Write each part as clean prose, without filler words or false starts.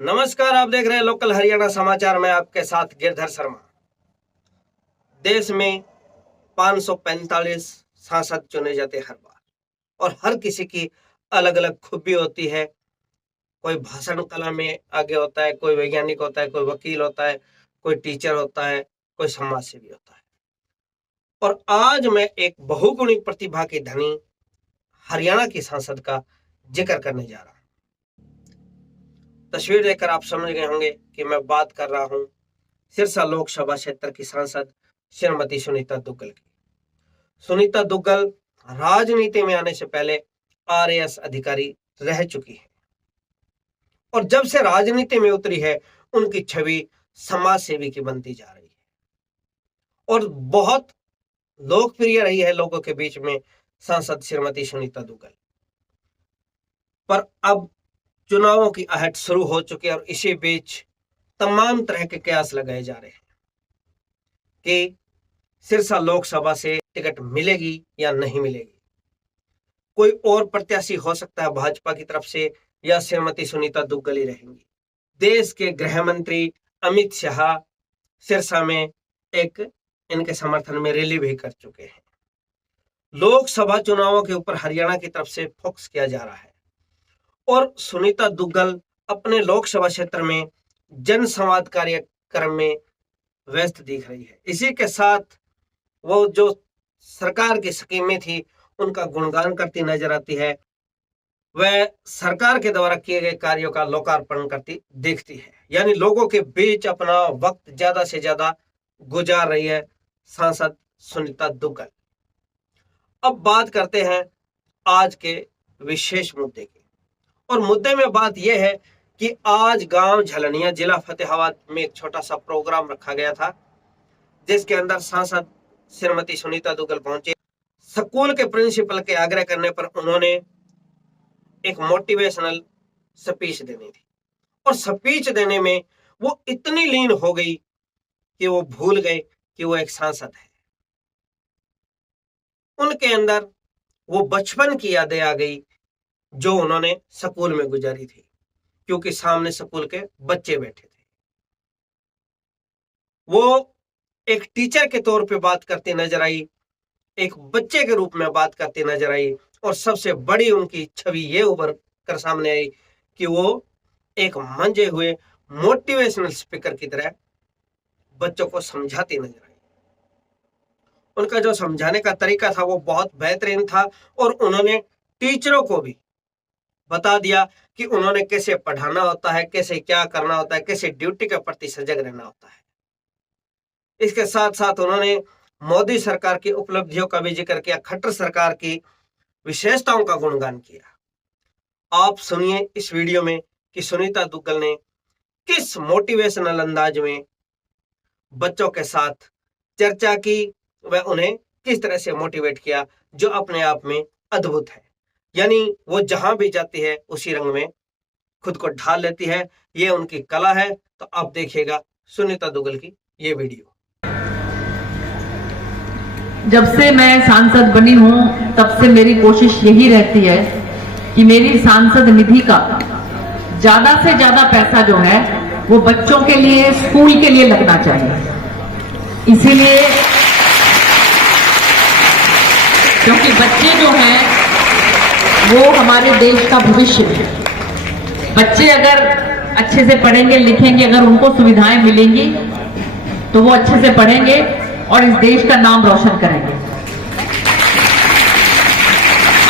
नमस्कार, आप देख रहे हैं लोकल हरियाणा समाचार में आपके साथ गिरधर शर्मा। देश में 545 सांसद चुने जाते हर बार और हर किसी की अलग अलग खूबी होती है। कोई भाषण कला में आगे होता है, कोई वैज्ञानिक होता है, कोई वकील होता है, कोई टीचर होता है, कोई समाज सेवी होता है। और आज मैं एक बहुगुणी प्रतिभा की धनी हरियाणा की सांसद का जिक्र करने जा रहा हूं। तस्वीर देखकर आप समझ गए होंगे कि मैं बात कर रहा हूं सिरसा लोकसभा क्षेत्र की सांसद श्रीमती सुनीता दुग्गल की। सुनीता दुग्गल राजनीति में आने से पहले आरएएस अधिकारी रह चुकी है और जब से राजनीति में उतरी है उनकी छवि समाज सेवी की बनती जा रही है और बहुत लोकप्रिय रही है लोगों के बीच में सांसद श्रीमती सुनीता दुग्गल। पर अब चुनावों की आहट शुरू हो चुकी है और इसी बीच तमाम तरह के कयास लगाए जा रहे हैं कि सिरसा लोकसभा से टिकट मिलेगी या नहीं मिलेगी। कोई और प्रत्याशी हो सकता है भाजपा की तरफ से या श्रीमती सुनीता दुग्गल ही रहेंगी। देश के गृह मंत्री अमित शाह सिरसा में एक इनके समर्थन में रैली भी कर चुके हैं। लोकसभा चुनावों के ऊपर हरियाणा की तरफ से फोकस किया जा रहा है और सुनीता दुग्गल अपने लोकसभा क्षेत्र में जन संवाद कार्यक्रम में व्यस्त दिख रही है। इसी के साथ वो जो सरकार की स्कीमें थी उनका गुणगान करती नजर आती है। वह सरकार के द्वारा किए गए कार्यों का लोकार्पण करती दिखती है, यानी लोगों के बीच अपना वक्त ज्यादा से ज्यादा गुजार रही है सांसद सुनीता दुग्गल। अब बात करते हैं आज के विशेष मुद्दे की, और मुद्दे में बात यह है कि आज गांव झलनिया जिला फतेहाबाद में एक छोटा सा प्रोग्राम रखा गया था जिसके अंदर सांसद श्रीमती सुनीता दुग्गल पहुंचे। स्कूल के प्रिंसिपल के आग्रह करने पर उन्होंने एक मोटिवेशनल स्पीच देनी थी और स्पीच देने में वो इतनी लीन हो गई कि वो भूल गए कि वो एक सांसद है। उनके अंदर वो बचपन की यादें आ गई जो उन्होंने स्कूल में गुजारी थी, क्योंकि सामने स्कूल के बच्चे बैठे थे। वो एक टीचर के तौर पे बात करती नजर आई, एक बच्चे के रूप में बात करती नजर आई और सबसे बड़ी उनकी छवि ये उभर कर सामने आई कि वो एक मंजे हुए मोटिवेशनल स्पीकर की तरह बच्चों को समझाती नजर आई। उनका जो समझाने का तरीका था वो बहुत बेहतरीन था और उन्होंने टीचरों को भी बता दिया कि उन्होंने कैसे पढ़ाना होता है, कैसे क्या करना होता है, कैसे ड्यूटी के प्रति सजग रहना होता है। इसके साथ साथ उन्होंने मोदी सरकार की उपलब्धियों का भी जिक्र किया, खट्टर सरकार की विशेषताओं का गुणगान किया। आप सुनिए इस वीडियो में कि सुनीता दुग्गल ने किस मोटिवेशनल अंदाज में बच्चों के साथ चर्चा की, वह उन्हें किस तरह से मोटिवेट किया, जो अपने आप में अद्भुत है। यानी वो जहां भी जाती है उसी रंग में खुद को ढाल लेती है, ये उनकी कला है। तो आप देखिएगा सुनीता दुग्गल की ये वीडियो। जब से मैं सांसद बनी हूं तब से मेरी कोशिश यही रहती है कि मेरी सांसद निधि का ज्यादा से ज्यादा पैसा जो है वो बच्चों के लिए, स्कूल के लिए लगना चाहिए। इसीलिए क्योंकि बच्चे जो हैं वो हमारे देश का भविष्य है। बच्चे अगर अच्छे से पढ़ेंगे लिखेंगे, अगर उनको सुविधाएं मिलेंगी तो वो अच्छे से पढ़ेंगे और इस देश का नाम रोशन करेंगे।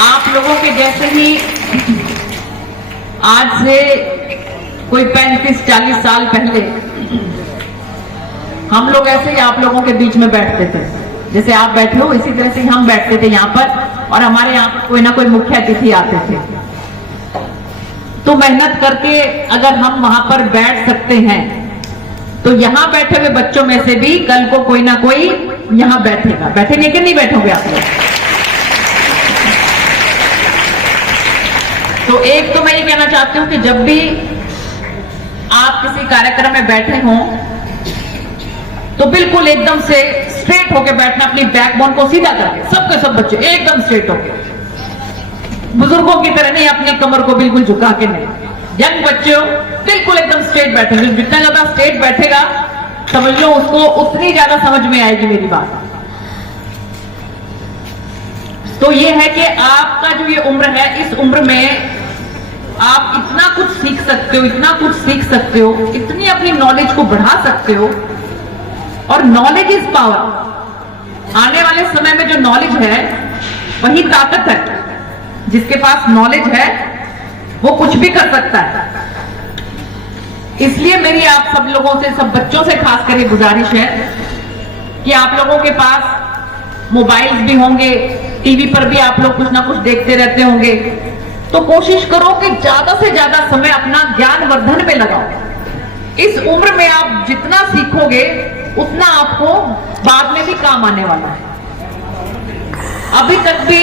आप लोगों के जैसे ही आज से कोई 35-40 साल पहले हम लोग ऐसे ही आप लोगों के बीच में बैठते थे, जैसे आप बैठे हो इसी तरह से हम बैठते थे यहाँ पर, और हमारे यहाँ पर कोई ना कोई मुख्य अतिथि आते थे। तो मेहनत करके अगर हम वहां पर बैठ सकते हैं तो यहाँ बैठे हुए बच्चों में से भी कल को कोई ना कोई यहाँ बैठेगा। बैठेंगे कि नहीं बैठोगे आप लोग? तो एक तो मैं ये कहना चाहती हूँ कि जब भी आप किसी कार्यक्रम में बैठे हों तो बिल्कुल एकदम से स्ट्रेट होके बैठना, अपनी बैकबोन को सीधा करके, सबके सब बच्चे एकदम स्ट्रेट होके, बुजुर्गों की तरह नहीं, अपनी कमर को बिल्कुल झुका के नहीं। यंग बच्चे हो बिल्कुल एकदम स्ट्रेट बैठेंगे, जितना ज्यादा स्ट्रेट बैठेगा समझ लो उसको उतनी ज्यादा समझ में आएगी मेरी बात। तो ये है कि आपका जो ये उम्र है, इस उम्र में आप इतना कुछ सीख सकते हो, इतना कुछ सीख सकते हो, इतनी अपनी नॉलेज को बढ़ा सकते हो। और नॉलेज इज पावर। आने वाले समय में जो नॉलेज है वही ताकत है। जिसके पास नॉलेज है वो कुछ भी कर सकता है। इसलिए मेरी आप सब लोगों से, सब बच्चों से खास करके गुजारिश है कि आप लोगों के पास मोबाइल्स भी होंगे, टीवी पर भी आप लोग कुछ ना कुछ देखते रहते होंगे, तो कोशिश करो कि ज्यादा से ज्यादा समय अपना ज्ञान वर्धन पे लगाओ। इस उम्र में आप जितना सीखोगे उतना आपको बाद में भी काम आने वाला है। अभी तक भी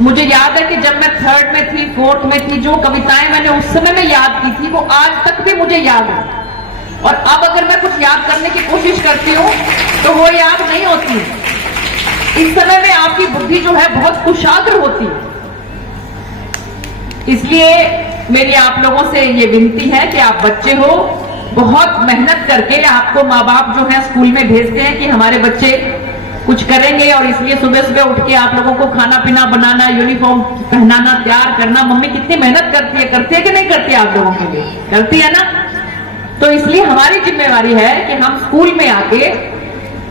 मुझे याद है कि जब मैं 3rd में थी, 4th में थी, जो कविताएं मैंने उस समय में याद की थी वो आज तक भी मुझे याद है। और अब अगर मैं कुछ याद करने की कोशिश करती हूँ तो वो याद नहीं होती। इस समय में आपकी बुद्धि जो है बहुत कुशाग्र होती है। इसलिए मेरी आप लोगों से ये विनती है कि आप बच्चे हो, बहुत मेहनत करके, आपको माँ बाप जो है स्कूल में भेजते हैं कि हमारे बच्चे कुछ करेंगे, और इसलिए सुबह सुबह उठ के आप लोगों को खाना पीना बनाना, यूनिफॉर्म पहनाना, तैयार करना, मम्मी कितनी मेहनत करती है कि नहीं करती है आप लोगों के लिए? करती है ना। तो इसलिए हमारी जिम्मेवारी है कि हम स्कूल में आके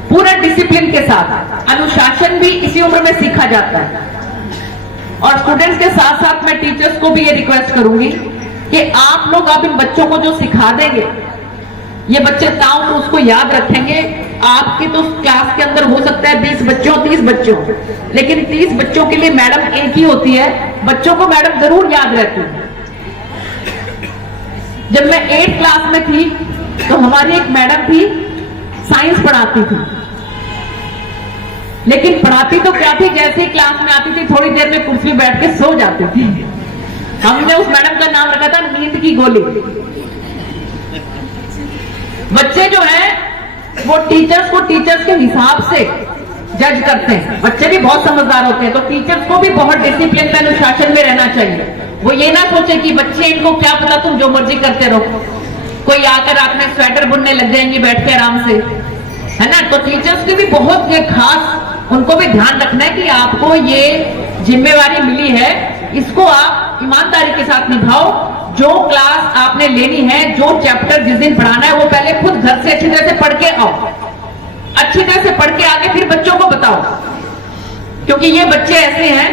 पूरा डिसिप्लिन के साथ, अनुशासन भी इसी उम्र में सीखा जाता है। और स्टूडेंट्स के साथ साथ मैं टीचर्स को भी ये रिक्वेस्ट करूंगी कि आप लोग अब इन बच्चों को जो सिखा देंगे, ये बच्चे ताऊ तो उसको याद रखेंगे। आपके तो क्लास के अंदर हो सकता है 20 बच्चों, 30 बच्चों, लेकिन 30 बच्चों के लिए मैडम एक ही होती है। बच्चों को मैडम जरूर याद रहती है। जब मैं 8th क्लास में थी तो हमारी एक मैडम थी, साइंस पढ़ाती थी, लेकिन पढ़ाती तो क्या थी, जैसे ही क्लास में आती थी थोड़ी देर में कुर्सी में बैठ के सो जाती थी। हमने उस मैडम का नाम रखा था नींद की गोली। बच्चे जो है वो टीचर्स को टीचर्स के हिसाब से जज करते हैं। बच्चे भी बहुत समझदार होते हैं, तो टीचर्स को भी बहुत डिसिप्लिन में, अनुशासन में रहना चाहिए। वो ये ना सोचे कि बच्चे, इनको क्या पता, तुम जो मर्जी करते रहो, कोई आकर रात में स्वेटर बुनने लग जाएंगे बैठ के आराम से, है ना। तो टीचर्स की भी बहुत ये खास, उनको भी ध्यान रखना है कि आपको ये जिम्मेवारी मिली है, इसको आप ईमानदारी के साथ निभाओ। जो क्लास आपने लेनी है, जो चैप्टर जिस दिन पढ़ाना है, वो पहले खुद घर से अच्छी तरह से पढ़ के आओ। अच्छी तरह से पढ़ के आके फिर बच्चों को बताओ, क्योंकि ये बच्चे ऐसे हैं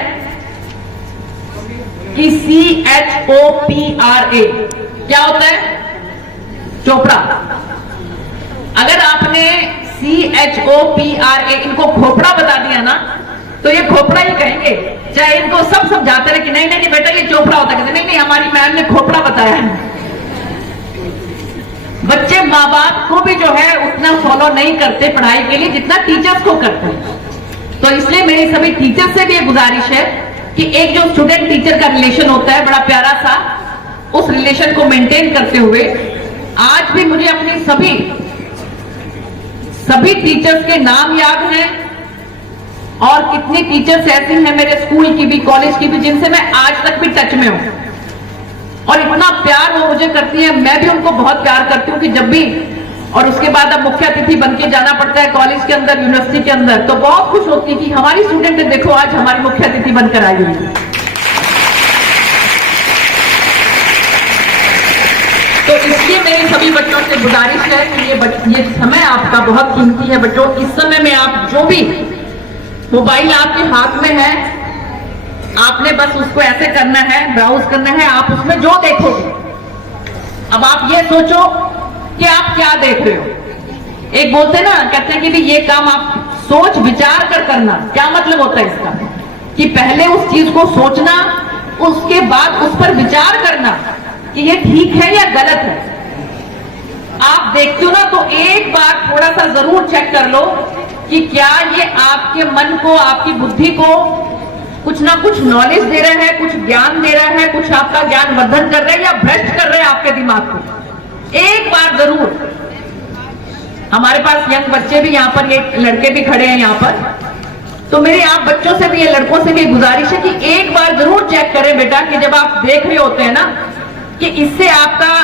कि CHOPRA क्या होता है? चोपड़ा। अगर आपने CHOPRA इनको खोपड़ा बता दिया ना, तो ये खोपड़ा ही कहेंगे, चाहे इनको सब समझाते रहे कि नहीं नहीं बेटा ये चोपड़ा होता है, नहीं नहीं हमारी मैम ने खोपड़ा बताया है। बच्चे माँ बाप को भी जो है उतना फॉलो नहीं करते पढ़ाई के लिए जितना टीचर्स को करते हैं। तो इसलिए मेरी सभी टीचर्स से भी ये गुजारिश है कि एक जो स्टूडेंट टीचर का रिलेशन होता है बड़ा प्यारा सा, उस रिलेशन को मेंटेन करते हुए आज भी मुझे अपनी सभी टीचर्स के नाम याद हैं, और कितनी टीचर्स ऐसी हैं मेरे स्कूल की भी, कॉलेज की भी, जिनसे मैं आज तक भी टच में हूं, और इतना प्यार वो मुझे करती है, मैं भी उनको बहुत प्यार करती हूँ कि जब भी, और उसके बाद अब मुख्य अतिथि बन के जाना पड़ता है कॉलेज के अंदर, यूनिवर्सिटी के अंदर, तो बहुत खुश होती है कि हमारी स्टूडेंट ने देखो आज हमारी मुख्य अतिथि बनकर आई हुई। तो इसलिए मेरी सभी बच्चों से गुजारिश है कि ये समय आपका बहुत कीमती है बच्चों। इस समय में आप जो भी मोबाइल आपके हाथ में है, आपने बस उसको ऐसे करना है, ब्राउज करना है, आप उसमें जो देखोगे। अब आप ये सोचो कि आप क्या देख रहे हो। एक बोलते ना, कहते हैं कि ये काम आप सोच विचार कर करना। क्या मतलब होता है इसका? कि पहले उस चीज को सोचना, उसके बाद उस पर विचार करना कि ये ठीक है या गलत है। आप देखते हो ना, तो एक बार थोड़ा सा जरूर चेक कर लो कि क्या ये आपके मन को, आपकी बुद्धि को कुछ ना कुछ नॉलेज दे रहा है, कुछ ज्ञान दे रहा है, कुछ आपका ज्ञान वर्धन कर रहा है, या भ्रष्ट कर रहे हैं आपके दिमाग को। एक बार जरूर। हमारे पास यंग बच्चे भी यहाँ पर, ये लड़के भी खड़े हैं यहाँ पर, तो मेरे आप बच्चों से भी, ये लड़कों से भी गुजारिश है कि एक बार जरूर चेक करें बेटा कि जब आप देख रहे होते हैं ना, कि इससे आपका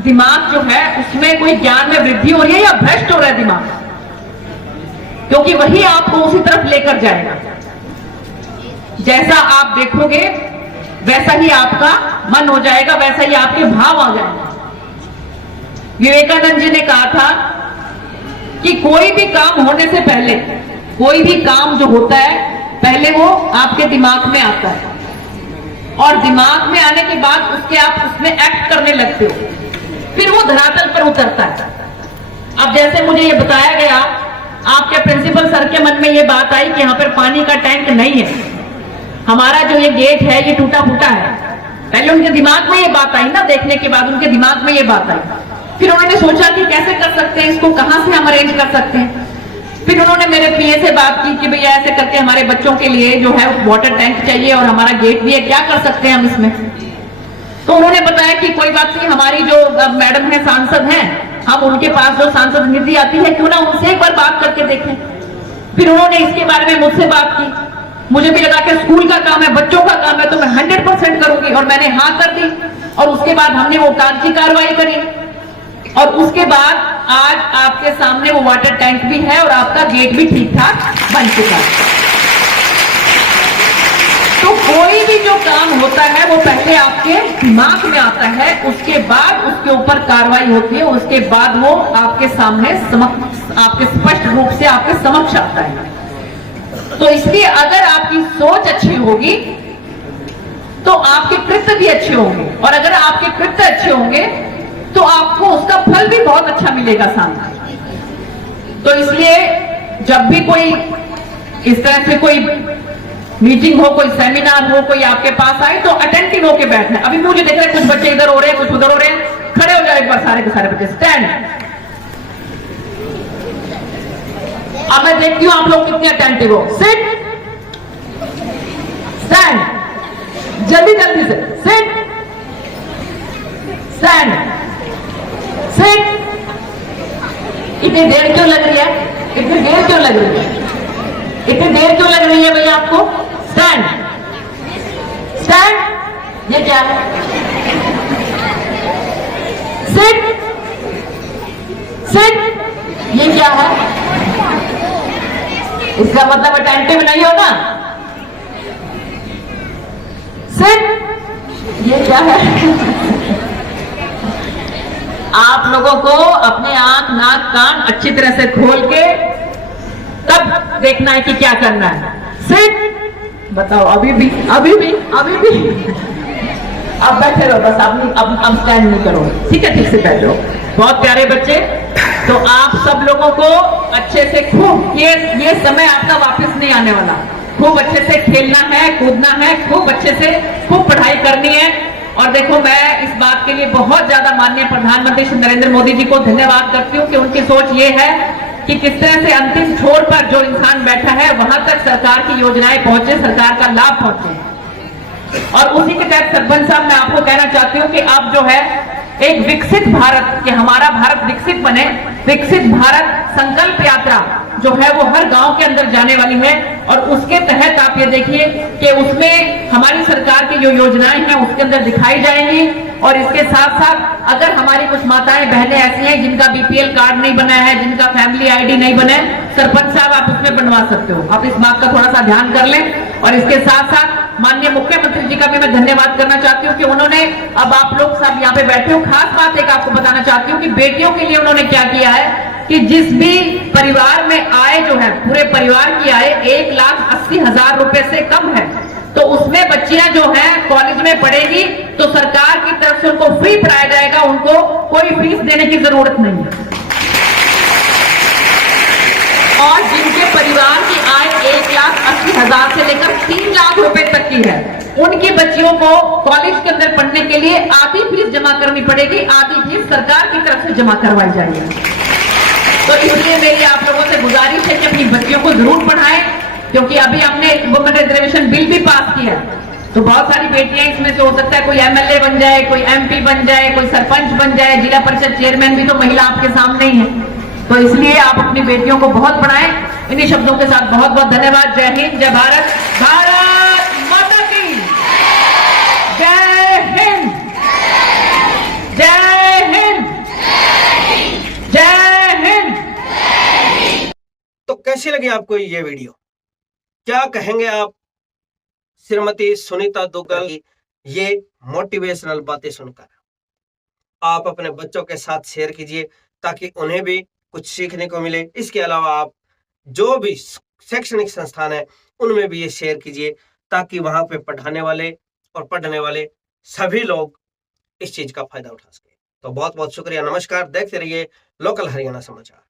दिमाग जो है उसमें कोई ज्ञान में वृद्धि हो रही है या भ्रष्ट हो रहा है दिमाग, क्योंकि वही आपको उसी तरफ लेकर जाएगा। जैसा आप देखोगे वैसा ही आपका मन हो जाएगा, वैसा ही आपके भाव आ जाएगा। विवेकानंद जी ने कहा था कि कोई भी काम होने से पहले, कोई भी काम जो होता है पहले वो आपके दिमाग में आता है, और दिमाग में आने के बाद उसके आप उसमें एक्ट करने लगते हो, फिर वो धरातल पर उतरता है। अब जैसे मुझे ये बताया गया, आपके प्रिंसिपल सर के मन में ये बात आई कि यहाँ पर पानी का टैंक नहीं है, हमारा जो ये गेट है ये टूटा फूटा है। पहले उनके दिमाग में ये बात आई ना, देखने के बाद उनके दिमाग में ये बात आई। फिर उन्होंने सोचा कि कैसे कर सकते हैं इसको, कहां से हम अरेंज कर सकते हैं। फिर उन्होंने मेरे पीए से बात की कि भैया ऐसे करके हमारे बच्चों के लिए जो है वाटर टैंक चाहिए और हमारा गेट भी है, क्या कर सकते हैं हम इसमें। तो उन्होंने बताया कि कोई बात नहीं, हमारी जो मैडम है सांसद हैं, हम उनके पास जो सांसद निधि आती है क्यों ना उनसे एक बार बात करके देखें। फिर उन्होंने इसके बारे में मुझसे बात की, मुझे भी लगा कि स्कूल का काम है, बच्चों का काम है, तो मैं 100% करूंगी, और मैंने हाँ कर दी। और उसके बाद हमने वो काम की कार्रवाई करी, और उसके बाद आज आपके सामने वो वाटर टैंक भी है और आपका गेट भी ठीक ठाक बन चुका है। तो कोई भी जो काम होता है वो पहले आपके दिमाग में आता है, उसके बाद उसके ऊपर कार्रवाई होती है, उसके बाद वो आपके सामने आपके स्पष्ट रूप से आपके समक्ष आता है। तो इसलिए अगर आपकी सोच अच्छी होगी तो आपके कृत्य भी अच्छे होंगे, और अगर आपके कृत्य अच्छे होंगे तो आपको उसका फल भी बहुत अच्छा मिलेगा सामने। तो इसलिए जब भी कोई इस तरह से कोई मीटिंग हो, कोई सेमिनार हो, कोई आपके पास आए तो अटेंटिव होके बैठना। अभी मुझे देख रहे हैं कुछ बच्चे इधर हो रहे हैं, कुछ उधर हो रहे हैं, खड़े हो जाए एक बार सारे के सारे बच्चे, स्टैंड। अब मैं देखती हूं आप लोग कितने अटेंटिव हो। सिट, स्टैंड, जल्दी जल्दी से, सिट, स्टैंड, सिट। इतनी देर क्यों लग रही है, इतनी देर क्यों लग रही है, इतनी देर क्यों लग रही है भैया आपको। स्टैंड, स्टैंड, ये क्या है। सिट, सिट, ये क्या है। इसका मतलब अटेंटिव नहीं हो ना। सिट, ये क्या है। आप लोगों को अपने आंख नाक कान अच्छी तरह से खोल के तब देखना है कि क्या करना है। सिट, बताओ, अभी भी अभी भी अभी भी अब बैठे रहो बस, अब स्टैंड नहीं करो, ठीक है, ठीक से बैठो। बहुत प्यारे बच्चे, तो आप सब लोगों को अच्छे से खूब, ये समय आपका वापस नहीं आने वाला, खूब अच्छे से खेलना है, कूदना है, खूब अच्छे से खूब पढ़ाई करनी है। और देखो, मैं इस बात के लिए बहुत ज्यादा माननीय प्रधानमंत्री श्री नरेंद्र मोदी जी को धन्यवाद करती हूँ कि उनकी सोच ये है कि किस तरह से अंतिम छोर पर जो इंसान बैठा है वहां तक सरकार की योजनाएं पहुंचे, सरकार का लाभ पहुंचे। और उसी के तहत सरपंच साहब, मैं आपको कहना चाहती हूँ कि अब जो है एक विकसित भारत, कि हमारा भारत विकसित बने, विकसित भारत संकल्प यात्रा जो है वो हर गांव के अंदर जाने वाली है। और उसके तहत आप ये देखिए कि उसमें हमारी सरकार की जो योजनाएं हैं उसके अंदर दिखाई जाएंगी। और इसके साथ साथ अगर हमारी कुछ माताएं बहनें ऐसी हैं जिनका बीपीएल कार्ड नहीं बना है, जिनका फैमिली आईडी नहीं बना है, सरपंच साहब आप उसमें बनवा सकते हो। आप इस बात का थोड़ा सा ध्यान कर लें। और इसके साथ साथ माननीय मुख्यमंत्री जी का भी मैं धन्यवाद करना चाहती हूँ कि उन्होंने, अब आप लोग सब यहाँ पे बैठे हो, खास बात एक आपको बताना चाहती हूँ कि बेटियों के लिए उन्होंने क्या किया है कि जिस भी परिवार में आय जो है, पूरे परिवार की आय 1,80,000 रुपए से कम है, तो उसमें बच्चियां जो हैं कॉलेज में पढ़ेगी तो सरकार की तरफ से उनको फ्री पढ़ाया जाएगा, उनको कोई फीस देने की जरूरत नहीं है। और जिनके परिवार की आय 1,80,000 से लेकर 3 लाख रुपए तक की है, उनकी बच्चियों को कॉलेज के अंदर पढ़ने के लिए आधी फीस जमा करनी पड़ेगी, आधी फीस सरकार की तरफ से जमा करवाई जाएगी। तो इसलिए मेरी आप लोगों से गुजारिश है कि अपनी बच्चियों को जरूर पढ़ाएं, क्योंकि अभी हमने वुमेन रिजर्वेशन बिल भी पास किया है। तो बहुत सारी बेटियां इसमें से, हो सकता है कोई एमएलए बन जाए, कोई एमपी बन जाए, कोई सरपंच बन जाए, जिला परिषद चेयरमैन भी तो महिला आपके सामने ही है। तो इसलिए आप अपनी बेटियों को बहुत पढ़ाएं। इन्हीं शब्दों के साथ बहुत बहुत धन्यवाद। जय हिंद, जय भारत, भारत माता की जय हिंद। लगी आपको ये वीडियो? क्या कहेंगे आप श्रीमती सुनीता दुग्गल की ये मोटिवेशनल बातें सुनकर? आप अपने बच्चों के साथ शेयर कीजिए ताकि उन्हें भी कुछ सीखने को मिले। इसके अलावा आप जो भी शैक्षणिक संस्थान है उनमें भी ये शेयर कीजिए ताकि वहां पे पढ़ाने वाले और पढ़ने वाले सभी लोग इस चीज का फायदा उठा सके। तो बहुत बहुत शुक्रिया, नमस्कार। देखते रहिए लोकल हरियाणा समाचार।